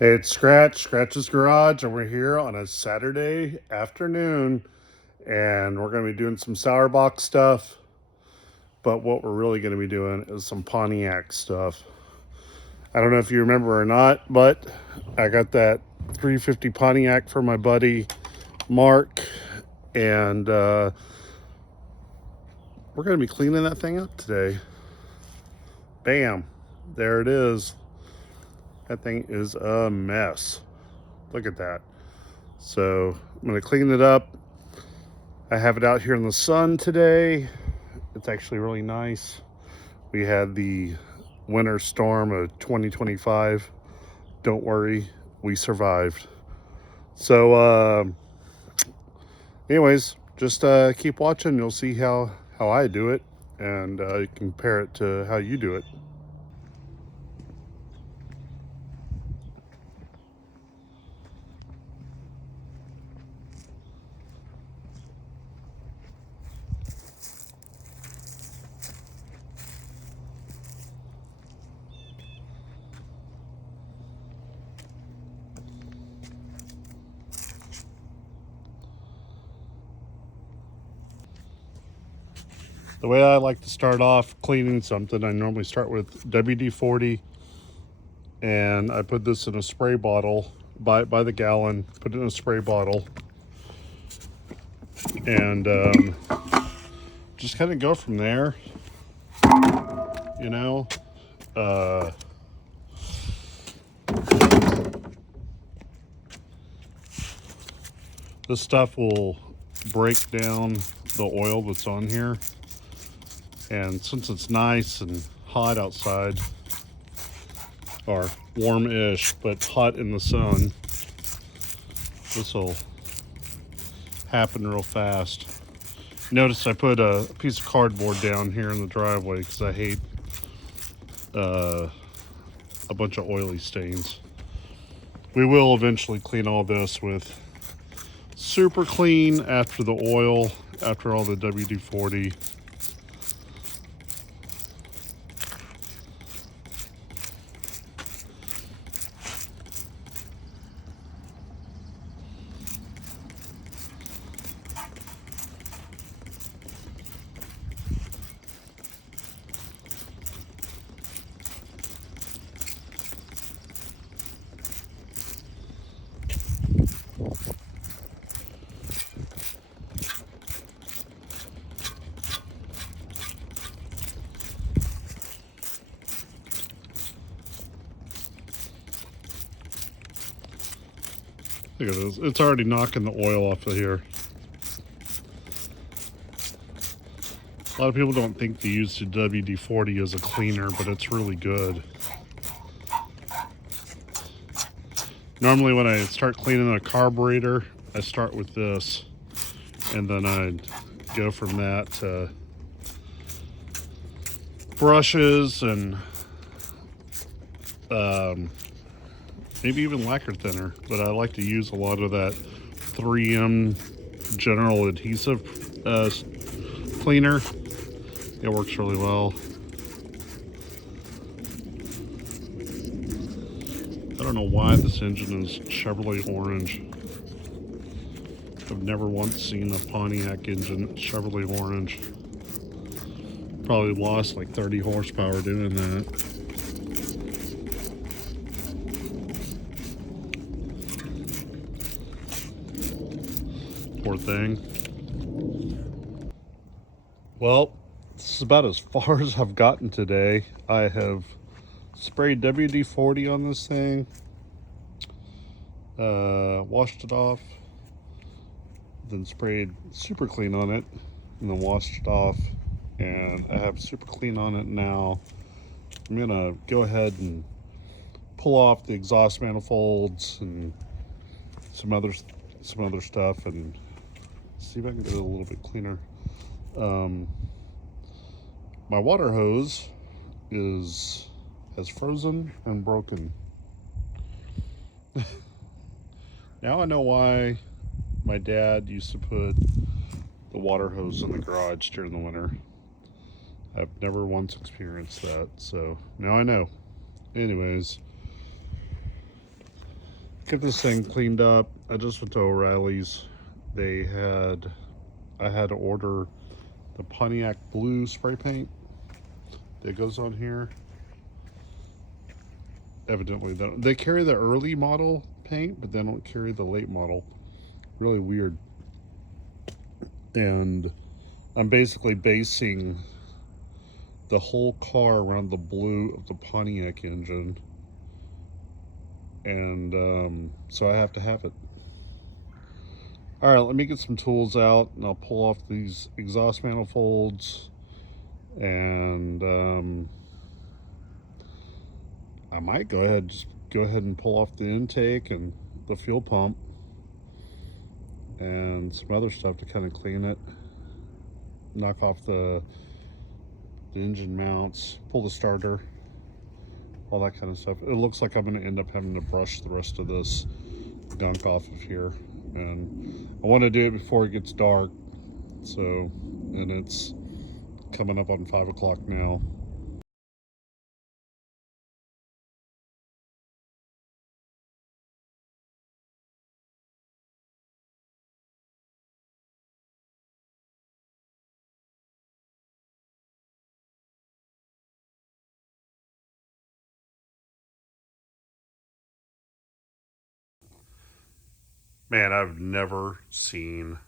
It's Scratch's Garage, and we're here on a Saturday afternoon, and we're going to be doing some sour box stuff. But what we're really going to be doing is some Pontiac stuff. I don't know if you remember or not, but I got that 350 Pontiac for my buddy Mark, and we're going to be cleaning that thing up today. Bam, there it is. That thing is a mess. Look at that. So I'm going to clean it up. I have it out here in the sun today. It's actually really nice. We had the winter storm of 2025. Don't worry, we survived. So anyways, just keep watching. You'll see how I do it, and you can compare it to how you do it. The way I like to start off cleaning something, I normally start with WD-40, and I put this in a spray bottle by the gallon, put it in a spray bottle, and just kind of go from there, you know. This stuff will break down the oil that's on here, and since it's nice and hot outside, or warm-ish but hot in the sun, this will happen real fast. Notice I put a piece of cardboard down here in the driveway because I hate a bunch of oily stains. We will eventually clean all this with super clean after the oil, after all the WD-40. Look at this. It's already knocking the oil off of here. A lot of people don't think to use the WD-40 as a cleaner, but it's really good. Normally when I start cleaning a carburetor, I start with this, and then I go from that to brushes and maybe even lacquer thinner, but I like to use a lot of that 3M general adhesive cleaner. It works really well. I don't know why this engine is Chevrolet orange. I've never once seen a Pontiac engine Chevrolet orange. Probably lost like 30 horsepower doing that. Poor thing. Well, this is about as far as I've gotten today. I have sprayed WD-40 on this thing, washed it off, then sprayed super clean on it, and then washed it off, and I have super clean on it now. I'm gonna go ahead and pull off the exhaust manifolds and some other stuff, and see if I can get it a little bit cleaner. My water hose has frozen and broken. Now I know why my dad used to put the water hose in the garage during the winter. I've never once experienced that, so now I know. Anyways, get this thing cleaned up. I just went to O'Reilly's. I had to order the Pontiac blue spray paint that goes on here. Evidently, they carry the early model paint, but they don't carry the late model. Really weird. And I'm basically basing the whole car around the blue of the Pontiac engine. And so I have to have it. All right, let me get some tools out and I'll pull off these exhaust manifolds, and I might go ahead and pull off the intake and the fuel pump and some other stuff to kind of clean it, knock off the engine mounts, pull the starter, all that kind of stuff. It looks like I'm going to end up having to brush the rest of this gunk off of here, and I want to do it before it gets dark. So, and it's coming up on 5 o'clock now. Man, I've never seen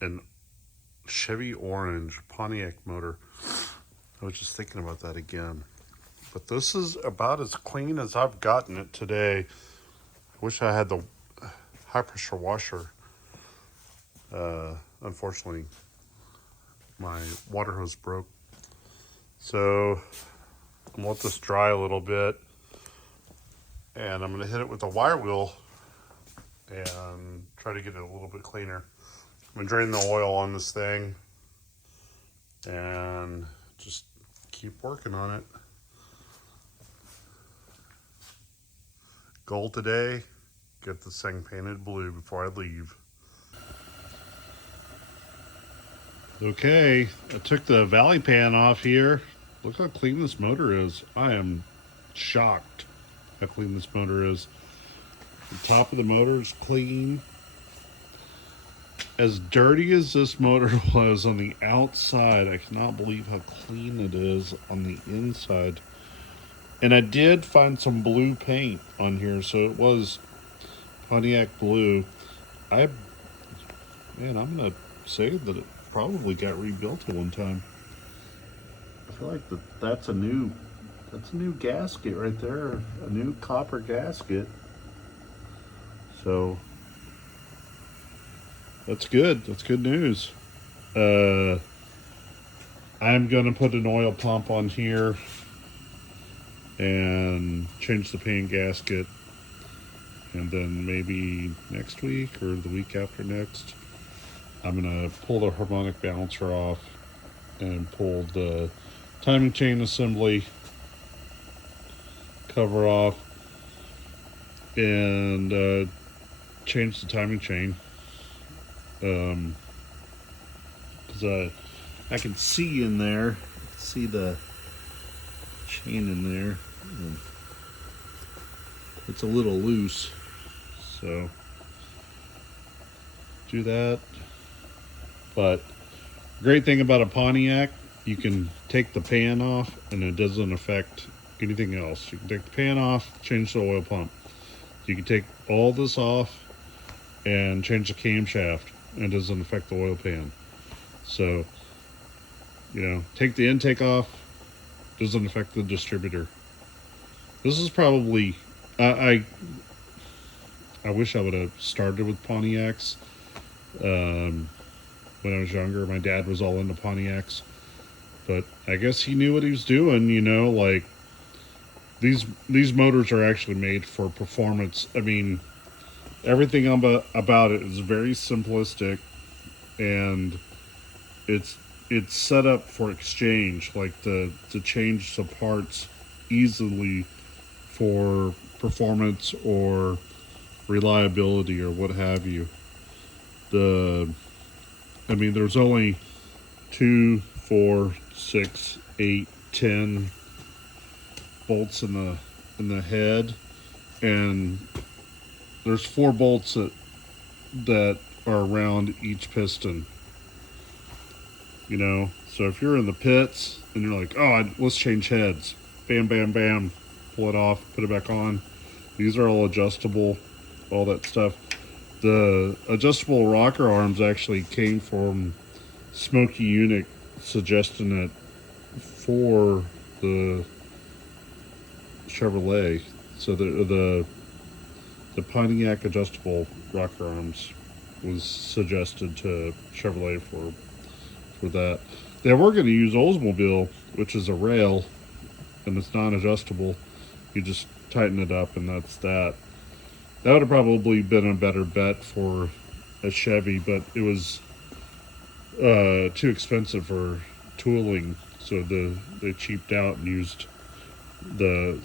an Chevy orange Pontiac motor. I was just thinking about that again. But this is about as clean as I've gotten it today. I wish I had the high pressure washer. Unfortunately, my water hose broke. So I'm gonna let this dry a little bit, and I'm gonna hit it with a wire wheel and try to get it a little bit cleaner. I'm gonna drain the oil on this thing and just keep working on it. Goal today, get this thing painted blue before I leave. Okay, I took the valley pan off here. Look how clean this motor is. I am shocked how clean this motor is. The top of the motor is clean. As dirty as this motor was on the outside, I cannot believe how clean it is on the inside. And I did find some blue paint on here, so it was Pontiac blue. I'm gonna say that it probably got rebuilt at one time. I feel like that's a new gasket right there, a new copper gasket. So that's good. That's good news. I'm gonna put an oil pump on here and change the pan gasket, and then maybe next week or the week after next, I'm gonna pull the harmonic balancer off and pull the timing chain assembly cover off, and change the timing chain, because I can see in there, see the chain in there. It's a little loose, so do that. But great thing about a Pontiac, you can take the pan off and it doesn't affect anything else. You can take the pan off, change the oil pump. You can take all this off and change the camshaft, and it doesn't affect the oil pan. So, take the intake off, doesn't affect the distributor. This is probably, I wish I would have started with Pontiacs when I was younger. My dad was all into Pontiacs, but I guess he knew what he was doing. Like these motors are actually made for performance. I mean, everything about it is very simplistic, and it's set up for exchange, like to change the parts easily for performance or reliability or what have you. There's only 2, 4, 6, 8, 10 bolts in the head, and there's 4 bolts that are around each piston. You know, so if you're in the pits and you're like, oh, let's change heads, bam, bam, bam, pull it off, put it back on. These are all adjustable, all that stuff. The adjustable rocker arms actually came from Smokey Unick suggesting it for the Chevrolet. So the Pontiac adjustable rocker arms was suggested to Chevrolet for that. They were going to use Oldsmobile, which is a rail, and it's non-adjustable. You just tighten it up, and that's that. That would have probably been a better bet for a Chevy, but it was too expensive for tooling, so they cheaped out and used the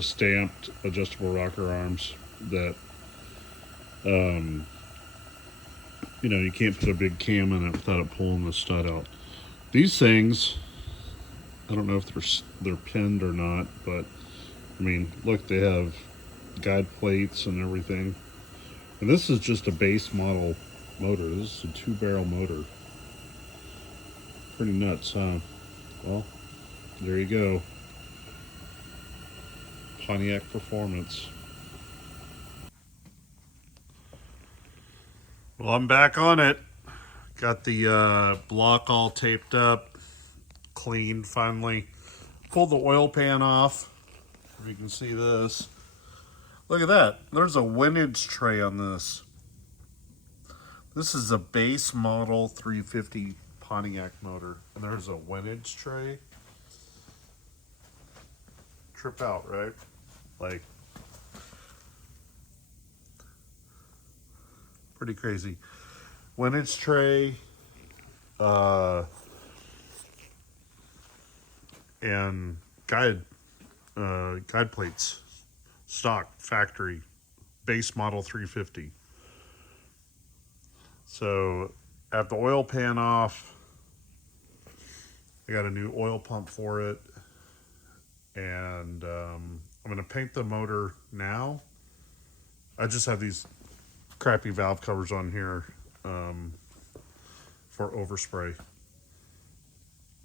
stamped adjustable rocker arms that you know, you can't put a big cam in it without it pulling the stud out. These things, I don't know if they're pinned or not, but I mean, look, they have guide plates and everything. And this is just a base model motor. This is a 2-barrel motor. Pretty nuts, huh? Well, there you go. Pontiac performance. Well, I'm back on it. Got the block all taped up, cleaned finally. Pulled the oil pan off. If you can see this. Look at that. There's a windage tray on this. This is a base model 350 Pontiac motor. And there's a windage tray. Trip out, right? Like, pretty crazy. Windage tray. And guide plates. Stock, factory, base model 350. So, I have the oil pan off. I got a new oil pump for it. And I'm going to paint the motor now. I just have these crappy valve covers on here for overspray.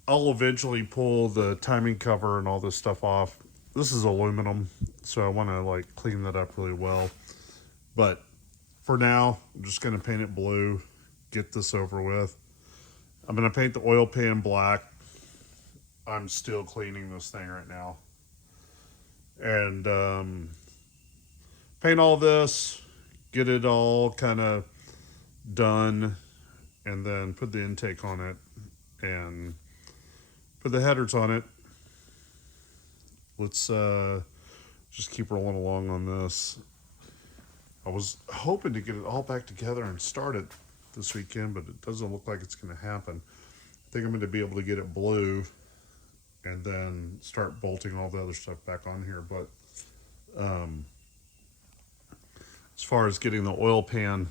I'll eventually pull the timing cover and all this stuff off. This is aluminum, so I want to like clean that up really well. But for now, I'm just going to paint it blue, get this over with. I'm going to paint the oil pan black. I'm still cleaning this thing right now. And paint all this, get it all kind of done, and then put the intake on it and put the headers on it. Let's just keep rolling along on this. I was hoping to get it all back together and start it this weekend, but it doesn't look like it's going to happen. I think I'm going to be able to get it blue and then start bolting all the other stuff back on here. But as far as getting the oil pan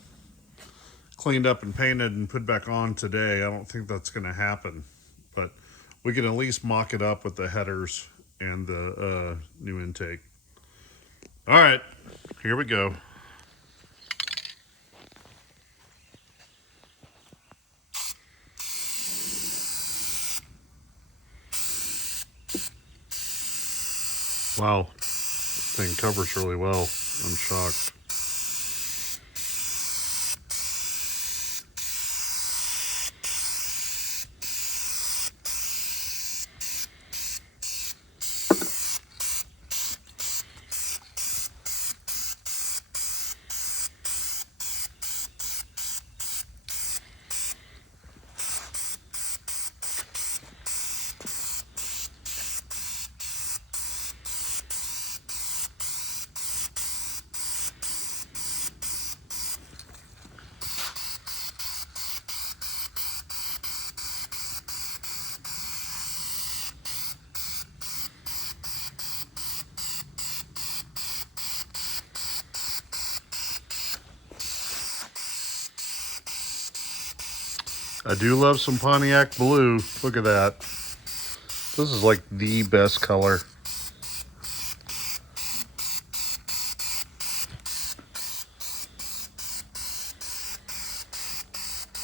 cleaned up and painted and put back on today, I don't think that's going to happen. But we can at least mock it up with the headers and the new intake. All right, here we go. Wow, this thing covers really well. I'm shocked. I do love some Pontiac blue. Look at that. This is like the best color.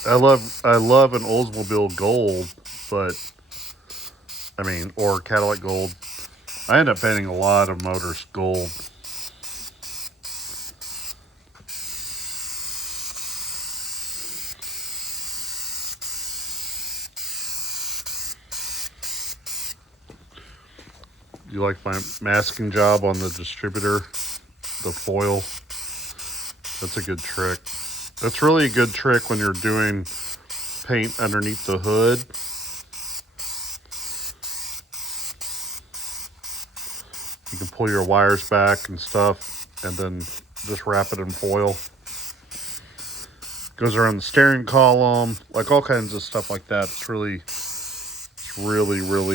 I love an Oldsmobile Gold, but I mean, or Cadillac Gold. I end up painting a lot of motors gold. You like my masking job on the distributor, the foil? That's a good trick. That's really a good trick when you're doing paint underneath the hood. You can pull your wires back and stuff and then just wrap it in foil. Goes around the steering column, like all kinds of stuff like that. It's really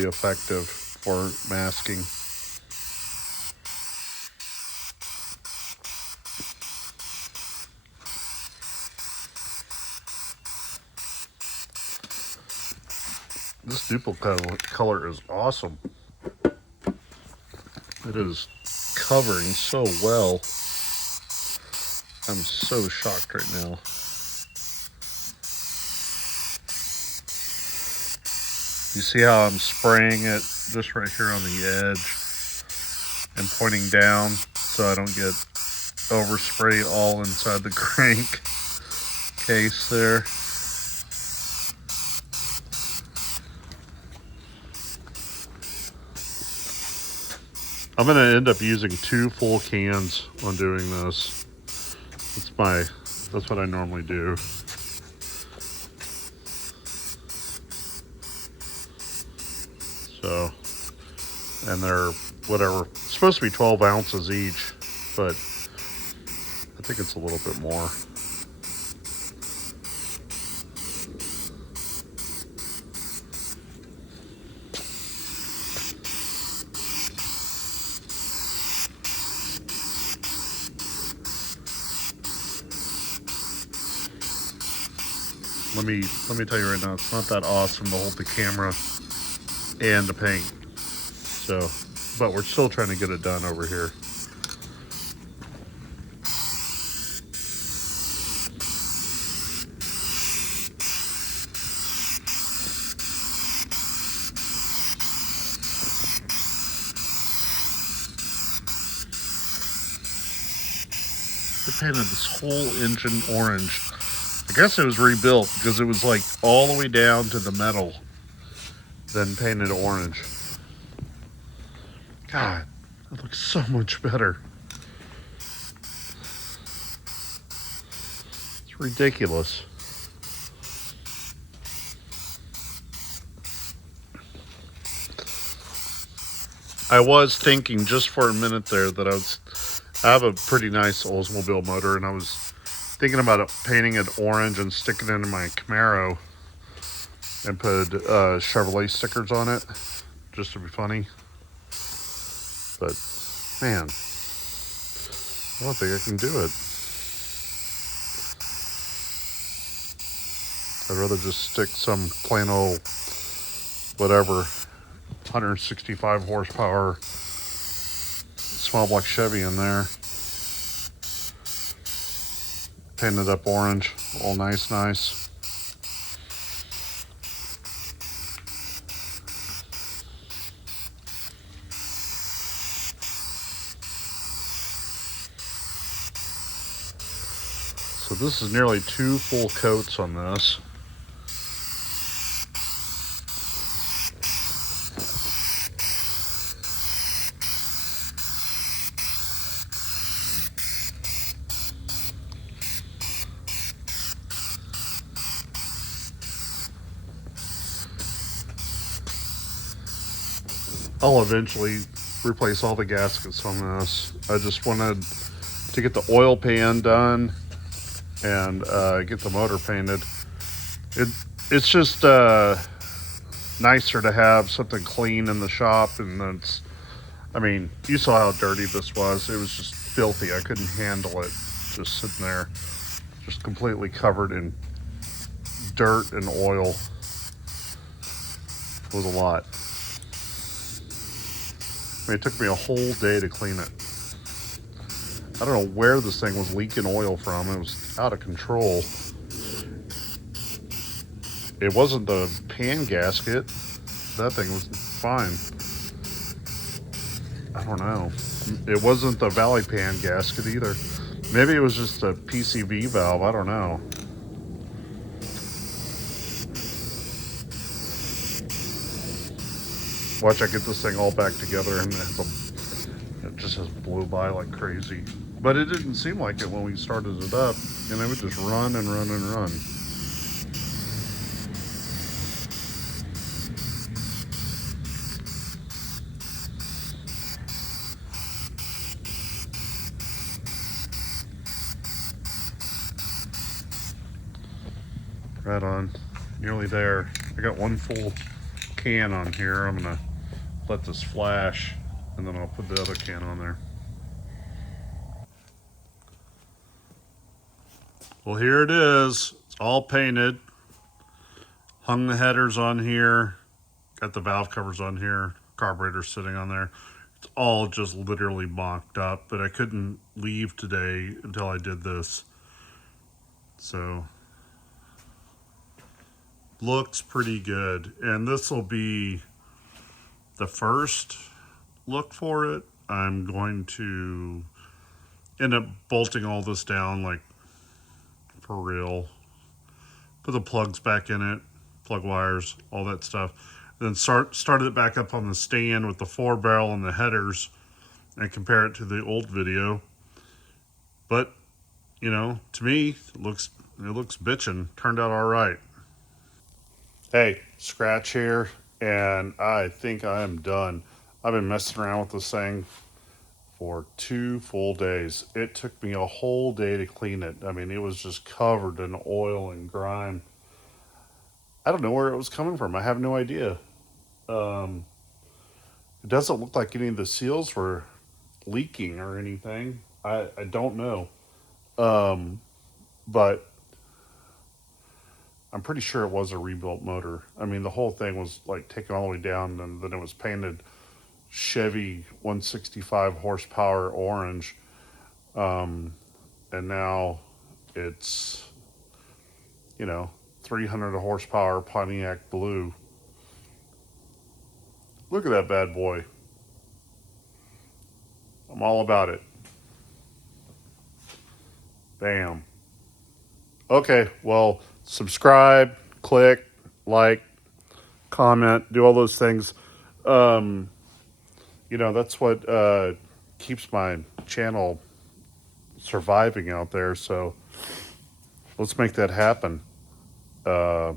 effective for masking. This duplicate color is awesome. It is covering so well. I'm so shocked right now. You see how I'm spraying it just right here on the edge and pointing down so I don't get overspray all inside the crank case there. I'm going to end up using 2 full cans on doing this. That's what I normally do. So, and they're whatever, it's supposed to be 12 ounces each, but I think it's a little bit more. Let me tell you right now, it's not that awesome to hold the camera and the paint. So, but we're still trying to get it done over here. They painted this whole engine orange. I guess it was rebuilt because it was like all the way down to the metal, then painted orange. God, that looks so much better. It's ridiculous. I was thinking just for a minute there that I have a pretty nice Oldsmobile motor, and I was thinking about painting it orange and sticking it into my Camaro and put Chevrolet stickers on it just to be funny. But man, I don't think I can do it. I'd rather just stick some plain old whatever 165 horsepower small block Chevy in there. Painted up orange, all nice. So this is nearly 2 full coats on this. I'll eventually replace all the gaskets on this. I just wanted to get the oil pan done and get the motor painted. It's just nicer to have something clean in the shop, and I mean, you saw how dirty this was. It was just filthy. I couldn't handle it just sitting there, just completely covered in dirt and oil. It was a lot. I mean, it took me a whole day to clean it. I don't know where this thing was leaking oil from. It was out of control. It wasn't the pan gasket. That thing was fine. I don't know. It wasn't the valley pan gasket either. Maybe it was just a PCV valve. I don't know. Watch, I get this thing all back together and it just has blew by like crazy. But it didn't seem like it when we started it up. And it would just run and run and run. Right on. Nearly there. I got one full can on here. I'm going to let this flash and then I'll put the other can on there. Well, here it is. It's all painted. Hung the headers on here. Got the valve covers on here. Carburetor sitting on there. It's all just literally mocked up, but I couldn't leave today until I did this. So, looks pretty good. And this will be the first look for it. I'm going to end up bolting all this down, like, for real. Put the plugs back in it, plug wires, all that stuff. Then started it back up on the stand with the 4-barrel and the headers and compare it to the old video. But, you know, to me, it looks bitchin'. Turned out all right. Hey, scratch here, and I think I am done. I've been messing around with this thing for 2 full days. It took me a whole day to clean it. I mean, it was just covered in oil and grime. I don't know where it was coming from. I have no idea. It doesn't look like any of the seals were leaking or anything. I don't know. But I'm pretty sure it was a rebuilt motor. I mean, the whole thing was like taken all the way down, and then it was painted Chevy 165 horsepower orange. And now it's, 300 horsepower Pontiac blue. Look at that bad boy. I'm all about it. Bam. Okay, well, subscribe, click, like, comment, do all those things. That's what keeps my channel surviving out there. So let's make that happen. All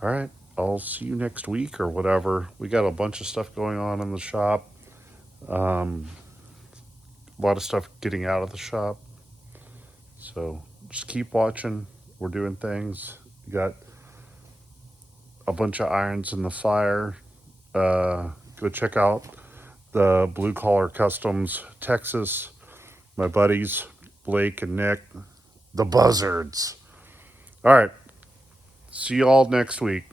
right. I'll see you next week or whatever. We got a bunch of stuff going on in the shop. A lot of stuff getting out of the shop. So just keep watching. We're doing things. We got a bunch of irons in the fire. Go check out the Blue Collar Customs Texas. My buddies, Blake and Nick, the Buzzards. All right. See you all next week.